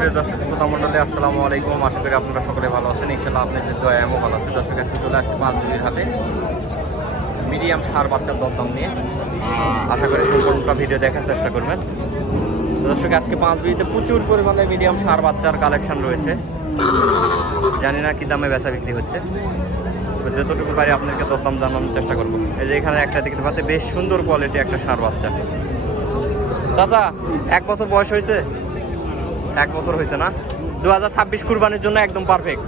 সুপ্রিয় দর্শক শ্রোতা মন্ডলী আসসালামু আলাইকুম। আশা করি আপনারা সকলে ভালো আছেন। ইনশাল্লাহ আপনাদের দয়া এমন ভালো আছে। দর্শক কাছে চলে আসছে পাঁচ দুইয়ের হাতে মিডিয়াম সার বাচ্চার দরদাম নিয়ে। আশা করি সম্পূর্ণটা ভিডিও দেখার চেষ্টা করবেন। দর্শক, আজকে পাঁচ বিড়িতে প্রচুর পরিমাণে মিডিয়াম সার বাচ্চার কালেকশন রয়েছে। জানি না কি দামে বেচা বিক্রি হচ্ছে। যতটুকু পারি আপনাদেরকে দরদাম জানানোর চেষ্টা করব। এই যে এখানে একটা দেখতে পাচ্ছি বেশ সুন্দর কোয়ালিটি একটা সার বাচ্চা। চাচা, এক বছর বয়স হয়েছে? এক বছর হয়েছে না? দু হাজার ছাব্বিশ কুরবানির জন্য একদম পারফেক্ট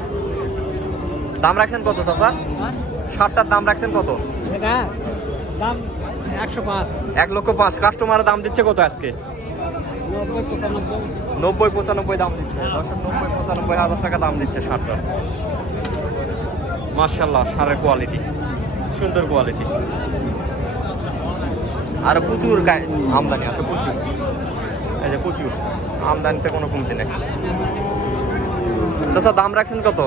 দাম রাখছেন কত চাচা? শার্টটার দাম রাখছেন কত? এটা দাম একশো পাঁচ। এক লক্ষ পাঁচ। কাস্টমারের দাম দিচ্ছে কত আজকে? নব্বই পঁচানব্বই। দাম দিচ্ছে। দর্শক নব্বই পঁচানব্বই হাজার টাকা দাম দিচ্ছে শার্টটা মার্শাল্লাহ সারের কোয়ালিটি সুন্দর কোয়ালিটি আর প্রচুর আমদানি আছে প্রচুর। এই যে প্রচুর আমদানিতে কোনো কমতি নেই। চাচা, দাম রাখছেন কত?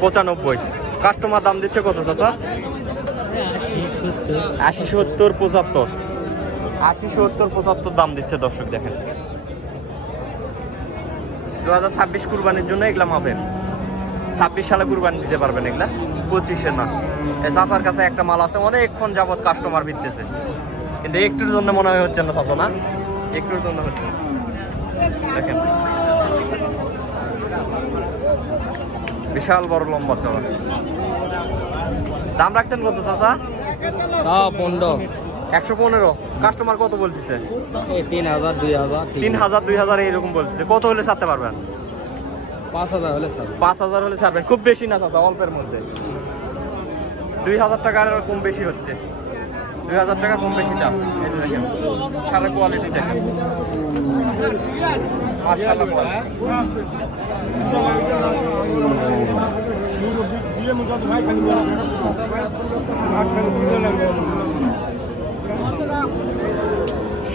পঁচানব্বই। কাস্টমার দাম দিচ্ছে কত, চাচা? আশি সত্তর পঁচাত্তর। আশি সত্তর পঁচাত্তর দাম দিচ্ছে দর্শক দেখেন। দু হাজার ছাব্বিশ কুরবানির জন্য এগুলা মাপেন ছাব্বিশ সালে কুরবানি দিতে পারবেন এগুলা। পঁচিশে না। চাচার কাছে একটা মাল আছে, অনেকক্ষণ যাবৎ কাস্টমার বিদ্যেছে কিন্তু একটুর জন্য মনে হয় হচ্ছে না চাচা না? একটুর জন্য হচ্ছে না। দেখেন। বিশাল বড় লম্বা চড়া। দাম রাখছেন কত চাচা? পনেরো। একশো পনেরো। কাস্টমার কত বলতেছে? তিন হাজার দুই হাজার তিন হাজার। দুই হাজার এইরকম বলতেছে। কত হলে ছাড়তে পারবেন? পাঁচ হাজার হলে পাঁচ হাজার হলে ছাড়বেন। খুব বেশি না চাচা অল্পের মধ্যে। দুই হাজার টাকার কম বেশি হচ্ছে। দুই হাজার টাকা কম বেশিতে আছে। এই যে দেখেন সারের কোয়ালিটি দেখেন।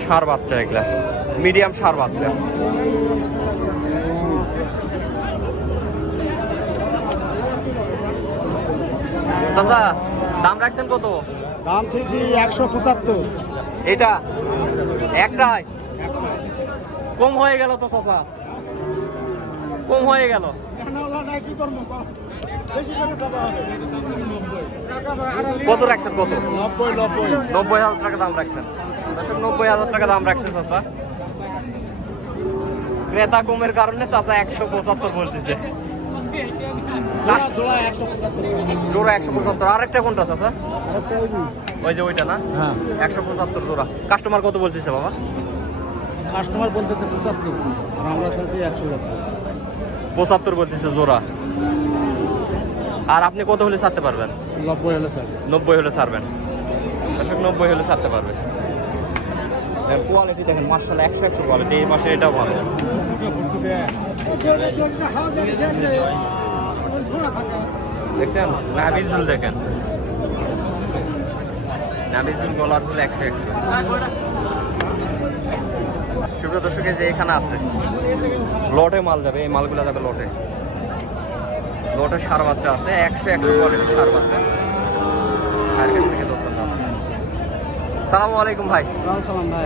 সার বাচ্চা এগুলা। মিডিয়াম সার বাচ্চা। চাচা দাম রাখছেন কত? দাম থেকেছি একশো পঁচাত্তর। এটা? একটাই কম হয়ে গেল তো চাচা। কম হয়ে গেল। কত রাখছেন কত? নব্বই নব্বই। নব্বই হাজার টাকা দাম রাখছেন। দর্শক নব্বই হাজার টাকা দাম রাখছেন চাচা। ক্রেতা কমের কারণে চাচা একশো পঁচাত্তর বলতেছে। জোড়া একশো পঁচাত্তর। পঁচাত্তর। আরেকটা কোনটা চাচা ওই যে ওইটা না? হ্যাঁ। একশো পঁচাত্তর জোড়া। কাস্টমার কত বলতেছে বাবা? কাস্টমার বলতেছে পঁচাত্তর আর আমরা চাইছি একশো পঁচাত্তর। বলতেছে জোড়া। আর আপনি কত হলে ছাড়তে পারবেন? নব্বই হলে স্যার নব্বই হলে ছাড়বেন। দর্শক নব্বই হলে ছাড়তে পারবেন কোয়ালিটি দেখেন মার্শাল একশো একশো কোয়ালিটি এই পাশে এটাও ভালো। দেখছেন? নাবির ঝুল দেখেন। নাবির ঝুল গলার ঝুল একশো একশো। সুপ্রিয় দর্শকে যে এখানে আছে, লটে মাল যাবে, এই মালগুলো যাবে লটে। লটে সার বাচ্চা আছে, একশো একশো কোয়ালিটি সার বাচ্চা। থেকে সালামু আলাইকুম ভাই।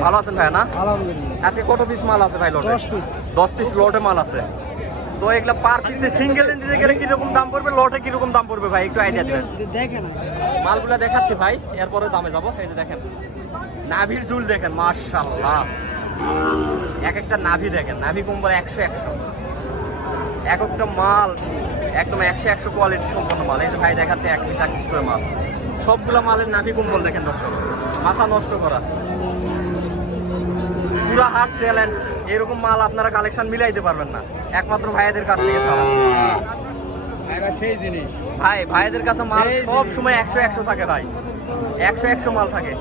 ভালো আছেন ভাই না? আজকে কত পিস মাল আছে ভাই লটে দশ পিস লটে মাল আছে। তো এগুলা পার পিসে সিঙ্গেল দিতে গেলে কীরকম দাম পড়বে? লটে কীরকম দাম পড়বে ভাই? একটু আইডিয়া দেবেন দেখে না মালগুলা দেখাচ্ছি ভাই এরপরে দামে যাব। এই যে দেখেন নাভির চুল দেখেন মার্শাল্লাহ এক একটা নাভি দেখেন নাভি কম্বল একশো একশো। এক একটা মাল একদম একশো একশো কোয়ালিটি সম্পন্ন মাল। এই যে ভাই দেখাচ্ছে এক পিস এক পিস করে মাল। সবগুলা মালের নাভি কম্বল দেখেন দর্শক। মাথা নষ্ট করা। পুরা হাট চ্যালেঞ্জ। এরকম মাল আপনারা কালেকশন মিলাইতে পারবেন না। একমাত্র ভাইয়াদের কাছ থেকে ছাড়া। সেই জিনিস। ভাই ভাইদের কাছে মাল সব সময় একশো একশো থাকে ভাই। একশো একশো মাল থাকে।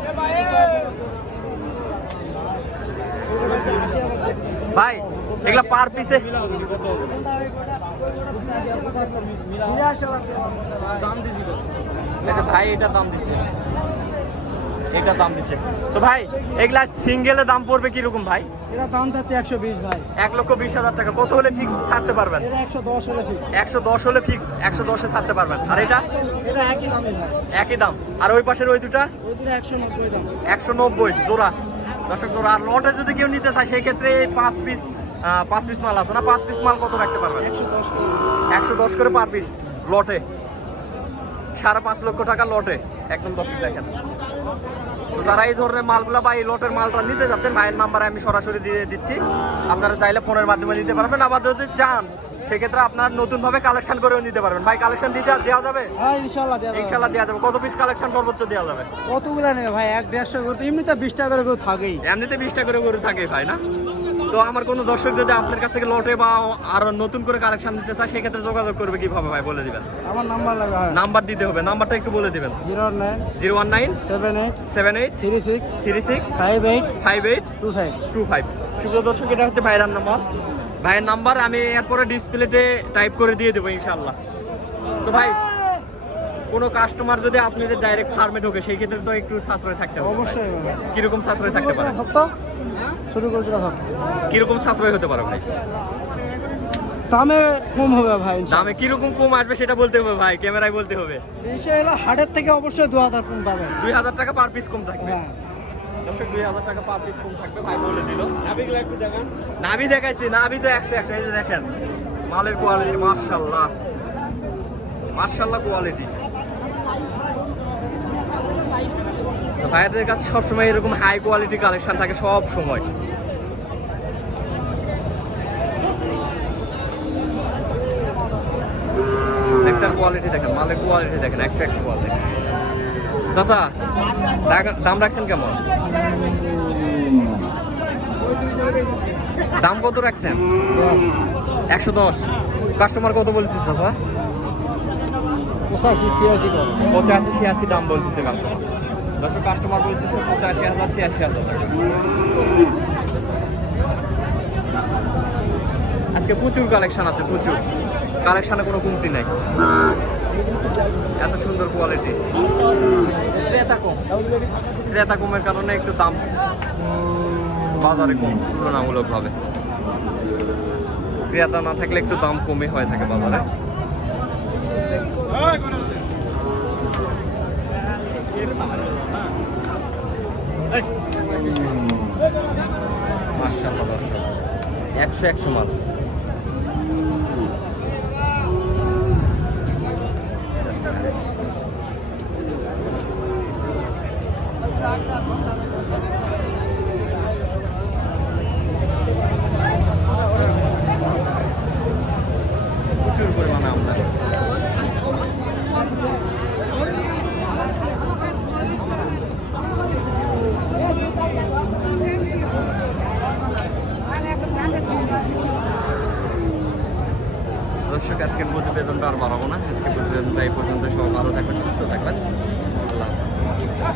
ভাই এগুলা পার পিসে এই যে ভাই এটা দাম দিচ্ছে। এটা দাম দিচ্ছে। তো ভাই এগুলা সিঙ্গেলে দাম পড়বে কীরকম ভাই? এরা দাম থাকতে একশো বিশ ভাই। এক লক্ষ বিশ হাজার টাকা। কত হলে ফিক্স ছাড়তে পারবেন? একশো দশ হলে ফিক্স একশো দশ হলে ফিক্স একশো দশে ছাড়তে পারবেন। আর এটা? এটা একই দামে একই দাম। আর ওই পাশের ওই দুটা? ওই দুটো একশো নব্বই দাম। একশো নব্বই জোড়া। দর্শক জোড়া। আর লটে যদি কেউ নিতে চায় সেই ক্ষেত্রে এই পাঁচ পিস পাঁচ পিস মাল আছে না? পাঁচ পিস মাল কত রাখতে পারবেন? একশো দশ করে। একশো দশ করে পার পিস লটে সাড়ে পাঁচ লক্ষ টাকা লটে। একদম দশ দেখেন। তো যারা এই ধরনের মালগুলো বা এই লটের মালটা নিতে যাচ্ছেন ভাইয়ের নাম্বারে আমি সরাসরি দিয়ে দিচ্ছি। আপনারা চাইলে ফোনের মাধ্যমে নিতে পারবেন আবার যদি চান সেক্ষেত্রে আপনারা নতুন ভাবে কালেকশন করেও নিতে পারবেন। ভাই কালেকশন দিতে দেওয়া যাবে? হ্যাঁ ইনশাল্লাহ দেওয়া যাবে। ইনশাল্লাহ দেওয়া যাবে। কত পিস কালেকশন সর্বোচ্চ দেওয়া যাবে? কতগুলো নেবে ভাই? এক দেড়শো করতে এমনিতে বিশ টাকা করে কেউ থাকেই। এমনিতে বিশটা করে গরু থাকে ভাই না? তো আমার কোনো দর্শক যদি আপনার কাছ থেকে লটে বা আরও নতুন করে কালেকশন দিতে চায় সেক্ষেত্রে যোগাযোগ করবে কীভাবে ভাই? বলে দিবেন। আমার নাম্বার লাগবে নাম্বার দিতে হবে। নাম্বারটা একটু বলে দিবেন। Zero nine zero one nine seven eight seven eight three six three six five eight five eight two five. Two five. সুপ্রিয় দর্শক এটা হচ্ছে ভাইয়ের নাম্বার। ভাইয়ের নাম্বার আমি এরপরে ডিসপ্লেতে টাইপ করে দিয়ে দেবো ইনশাল্লাহ তো ভাই কোনো কাস্টমার যদি আপনাদের ডাইরেক্ট ফার্মে ঢোকে সেই ক্ষেত্রে তো একটু সাশ্রয় থাকতে হবে। অবশ্যই কীরকম সাশ্রয় থাকতে পারে? ভাবতো শুরু করে দিলে ভাব কীরকম সাশ্রয় হতে পারে ভাই? দামে কম হবে ভাই দামে কীরকম কম আসবে সেটা বলতে হবে ভাই ক্যামেরায় বলতে হবে। হলো হাটের থেকে অবশ্যই দু হাজার কম পাবেন। দুই হাজার টাকা পার পিস কম থাকবে। হ্যাঁ। দর্শক দুই হাজার টাকা পার পিস কম থাকবে ভাই বলে দিল। নাভি দেখাইছি নাভি তো একশো একশো এই যে দেখেন মালের কোয়ালিটি মার্শাল্লাহ মার্শাল্লাহ কোয়ালিটি ভাইয়াদের কাছে সবসময় এরকম হাই কোয়ালিটি কালেকশন থাকে সব সময় দেখছেন কোয়ালিটি দেখেন, মালের কোয়ালিটি দেখেন একশো একশো কোয়ালিটি চাচা দাম রাখছেন কেমন? দাম কত রাখছেন? একশো দশ। কাস্টমার কত বলছে চাচা? পঁচাশি, ছিয়াশি দাম বলতেছে কাস্টমার দশ কাস্টমার বলতেছে পঁচাশি হাজার, ছিয়াশি হাজার টাকা। আজকে প্রচুর কালেকশন আছে, প্রচুর। কালেকশনে কোনো কমতি নাই। এত সুন্দর কোয়ালিটি ক্রেতা কম। ক্রেতা কমের কারণে একটু দাম বাজারে কম, তুলনামূলকভাবে। ক্রেতা না থাকলে একটু দাম কমে হয়ে থাকে বাজারে। মাশাআল্লাহ দর্শক একশো একশো মাল। দর্শক, আজকের প্রতিবেদনটা আর বাড়াবো না। আজকে প্রতিবেদনটা এই পর্যন্ত সবাই ভালো থাকবেন, সুস্থ থাকবেন।